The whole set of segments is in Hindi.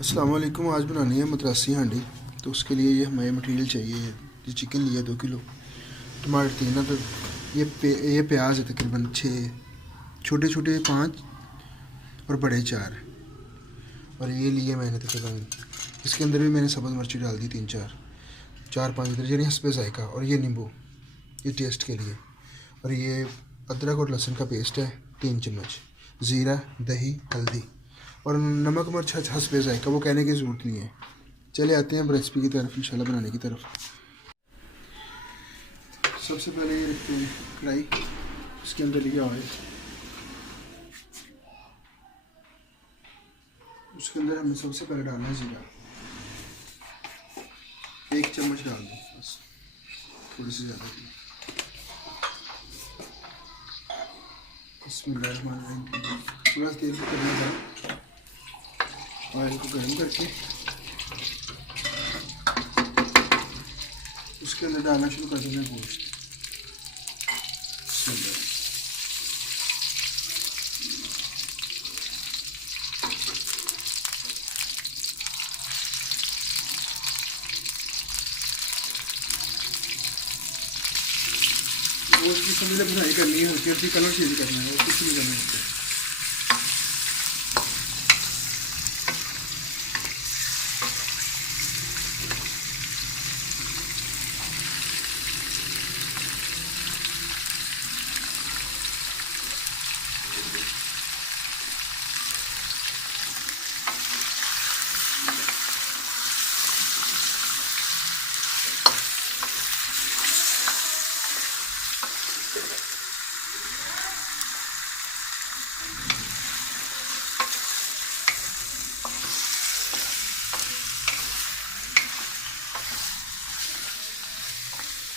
अस्सलाम वालेकुम। आज बनानी है मद्रासी हांडी। तो उसके लिए ये हमें मटेरियल चाहिए। ये चिकन लिया 2 किलो, टमाटर 3 अदर, ये प्याज है तकरीबन 6, छोटे छोटे 5 और बड़े 4। और ये लिए मैंने तकरीबन, इसके अंदर भी मैंने सब्ज़ मिर्ची डाल दी 3-4, 4-5 इधर यानी हस्बे जायका। और ये नींबू, ये टेस्ट के लिए। और ये अदरक और लहसुन का पेस्ट है 3 चम्मच, ज़ीरा, दही, हल्दी और नमक मिर्च हस्बे जायका, वो कहने की ज़रूरत नहीं है। चले आते हैं अब रेसिपी की तरफ, इंशाल्लाह बनाने की तरफ। सबसे पहले ये रखते हैं कढ़ाई, इसके अंदर लिया ऑयल, उसके अंदर हमें सबसे पहले डालना है ज़ीरा, 1 चम्मच डाल दो बस, थोड़ी सी ज़्यादा की। बिस्मिल्लाहिर्रहमानिर्रहीम। थोड़ा तेल को करना था, ऑयल को गर्म करके उसके अंदर डालना शुरू कर देना गोश्त। गोश्त की समझ भुनाई करनी है, हल्की हल्की कलर चेंज करना है और कुछ नहीं करना है।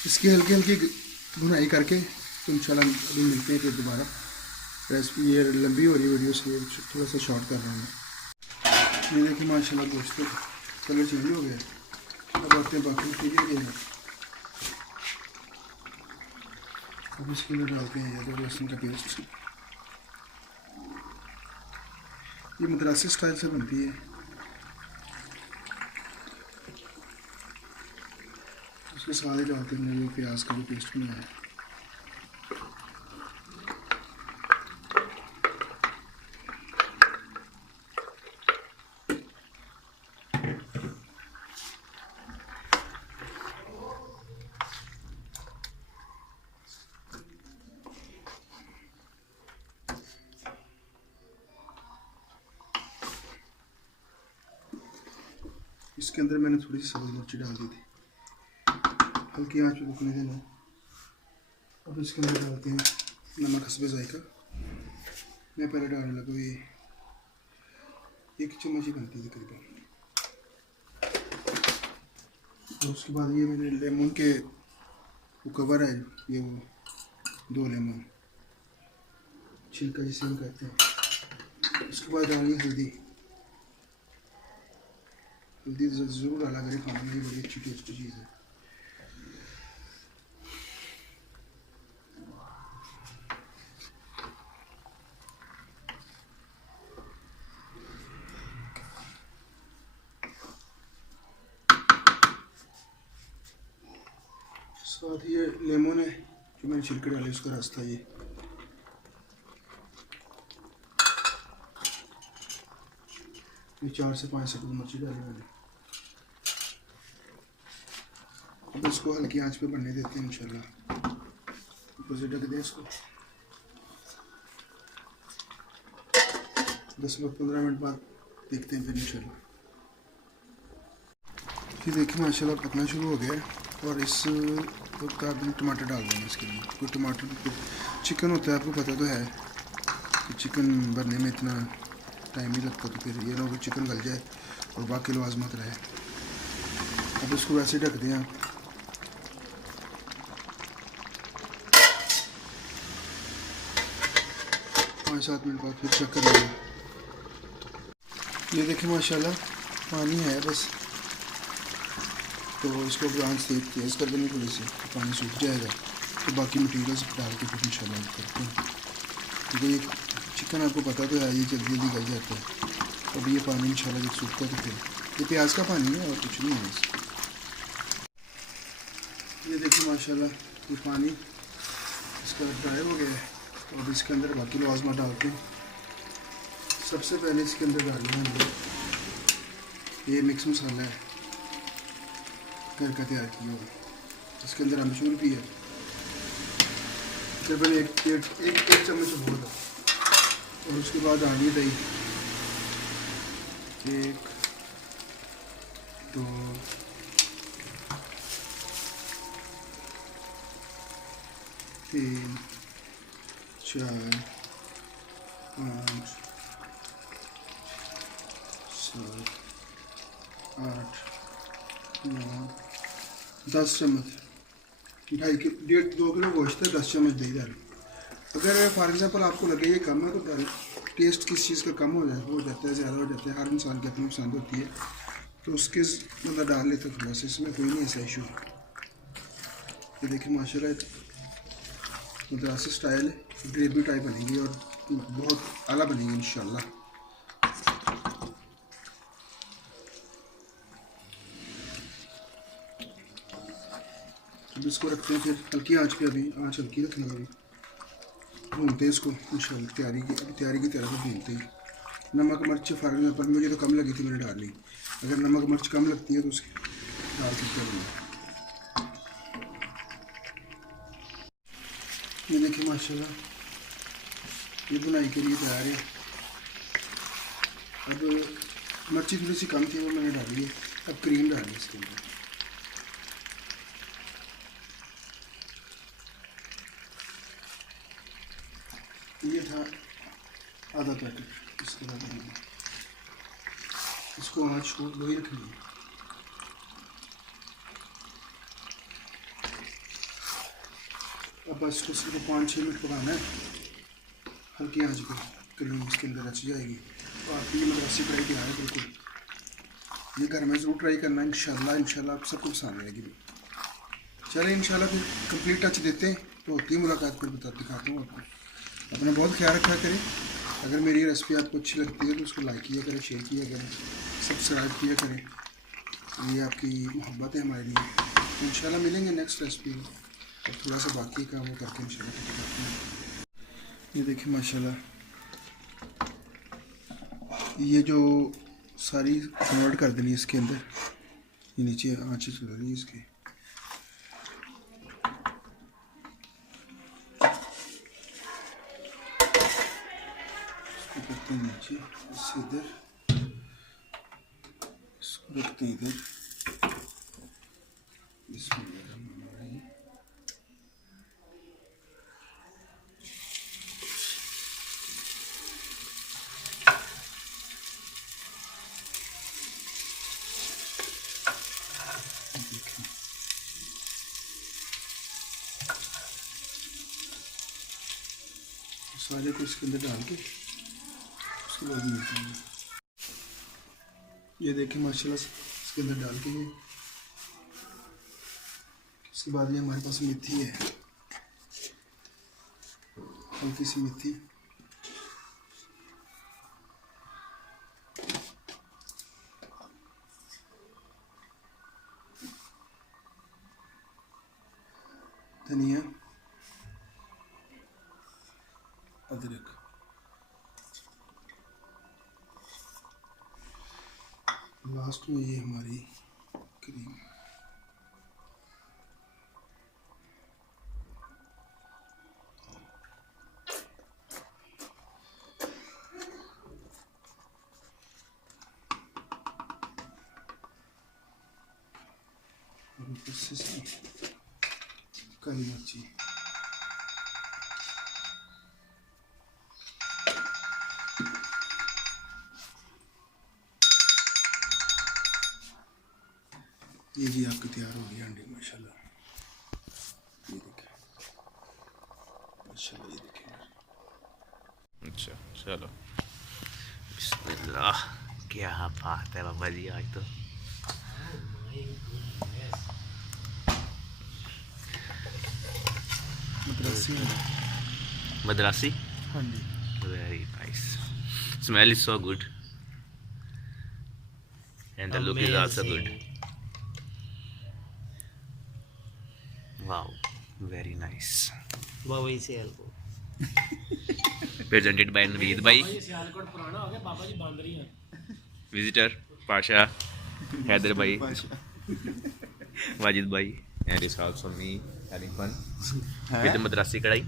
इसकी हल्की हल्की भुनाई करके तो इंशाल्लाह अभी मिलते हैं फिर दोबारा। रेसिपी ये लंबी हो रही है वीडियो, से थोड़ा सा शॉर्ट कर रहा हूँ मैं। ये देखिए माशाल्लाह गोश्त का कलर चेंज हो गया। अब आते हैं बाकी मटीरियल के लिए। अब इसके लिए डालते हैं अदरक लहसुन का पेस्ट। ये मद्रासी स्टाइल से बनती है। उसके साथ ही डालते हैं ये प्याज का भी पेस्ट बनाया है। इसके अंदर मैंने थोड़ी सी सब्ज़ मिर्ची डाल दी थी, हल्की आंच पे पकने देना। अब इसके अंदर डालते हैं नमक हस्बे जायका। मैं पहले डालने लगा, ये 1 चम्मच ही बनती है तकरीबन। और उसके बाद ये मेरे लेमन के वो कवर है, ये वो 2 लेमन छिलका जिसे हम कहते हैं। उसके बाद डालनी हल्दी। हल्दी ज़रूर डाला करें खाने में, ये बड़ी अच्छी टेस्टी चीज़ है। साथ ही ये लेमन है जो मैंने छिलके डाले, उसका रास्ता ये। ये 4 से 5 सब्ज़ मिर्ची डाली मैंने। अब इसको हल्की आंच पे बनने देते हैं इंशाल्लाह। ऊपर से ढक दें इसको। 10-15 मिनट बाद देखते हैं फिर इंशाल्लाह। ये देखिए माशाल्लाह पकना शुरू हो गया है। और इस वक्त आप टमाटर डाल देंगे इसके लिए। कोई टमाटर चिकन होता है, आपको पता तो है कि चिकन बनने में इतना टाइम नहीं लगता, तो फिर ये ना हो चिकन गल जाए और बाकी लवाजमत रहे। अब इसको वैसे ढक दें आप। पाँच 7 मिनट बाद फिर चेक कर लेंगे। ये देखिए माशाल्लाह पानी है बस, तो इसको आंच तेज़ कर देनी थोड़ी सी, तो पानी सूख जाएगा। तो बाकी मटीरियल डाल के फिर इंशाल्लाह करते हैं, क्योंकि ये चिकन आपको पता तो है ये जल्दी जल्दी गल जाता है। अभी ये पानी इंशाल्लाह जब सूखता तो फिर ये प्याज का पानी है और कुछ नहीं है इसमें। ये देखिए माशाल्लाह ये पानी इसका ड्राई हो गया है। तो अब इसके अंदर बाकी लाजमा डालते हैं। सबसे पहले इसके अंदर डालना है ये मिक्स मसाला है घर का तैयार किया हुआ। इसके अंदर अमचूर भी है, तकरीबन एक चम्मच बहुत है। और उसके बाद डालिए दही, 1 2 3 4 5 7 8 9 10 चम्मच, 2.5 किलो गोश्त है, 10 चम्मच दही डालें। अगर फॉर एग्जांपल आपको लगे ये कम है तो टेस्ट किस चीज़ का कम हो जाता है, ज़्यादा हो जाता है, हर इंसान की अपनी पसंद होती है, तो उसके मतलब डाल लेते थोड़ा सा, इसमें कोई नहीं ऐसा इशू। ये देखिए माशाल्लाह मद्रासी स्टाइल है, ग्रेवी टाइप बनेगी और बहुत आला बनेगी इंशाल्लाह। अब इसको रखते हैं फिर हल्की आंच पे, अभी आंच हल्की रखनी है। अभी भूनते हैं इसको इंशाल्लाह, तैयारी की तरह से भूनते हैं। नमक मिर्च फ़र्क पर मुझे तो कम लगी थी, मैंने डाल ली। अगर नमक मिर्च कम लगती है तो उसकी डाल सकते हैं। ये देखिए माशाल्लाह ये बुनाई के लिए तैयार है। अब मिर्ची थोड़ी सी कम थी वो मैंने डाली है। अब क्रीम डाली इसके अंदर, ये था आधा पैकेट। इसके बाद इसको आँच को वही रखनी है। अब बस इसको सिर्फ 5-6 मिनट पकाना है हल्की आँच पर, क्रीम इसके अंदर रच जाएगी। तो आपकी ये मद्रासी कढ़ाई तैयार है बिल्कुल। ये घर में ज़रूर ट्राई करना इंशाल्लाह आप सबको पसंद आएगी। चलिए इंशाल्लाह फिर कंप्लीट टच देते हैं, तो होती है मुलाकात, फिर दिखाता हूँ आपको। अपना बहुत ख्याल रखा करें। अगर मेरी रेसिपी आपको अच्छी लगती है तो उसको लाइक किया करें, शेयर किया करें, सब्सक्राइब किया करें। ये आपकी मोहब्बत है हमारे लिए। तो इंशाल्लाह मिलेंगे नेक्स्ट रेसिपी में। और थोड़ा सा बाकी काम वो करके इंशाल्लाह करते हैं। ये देखिए माशाल्लाह ये जो सारी कन्वर्ट कर देनी इसके अंदर, ये नीचे आँच चल रही है इसकी। करते हैं नीचे, इससे इधर इसको रखते हैं इधर। इसमें सारे को इसके अंदर डाल के उसके बाद मिलते हैं। ये देखिए माशाल्लाह इसके अंदर डाल के ये, इसके बाद ये हमारे पास मेथी है, हल्की सी मेथी, धनिया, अदरक, लास्ट में ये हमारी क्रीम। काली मिर्ची, ये जी आपकी तैयार हो गई अंडे माशाल्लाह। ये देखें माशाल्लाह, ये देखें। अच्छा चलो, बिस्मिल्लाह। क्या बात है बाबा जी, आज तो मद्रासी। हाँ जी, very nice, smell is so good. And the look is also good. Wow, very nice. बाबा से help Presented by Naveed Bhai, Sialkot पुराना हो गया बाबा जी बांध रही हैं visitor Pasha, Haider Bhai, Wajid Bhai, and it's also me having fun with the madrasi kadai.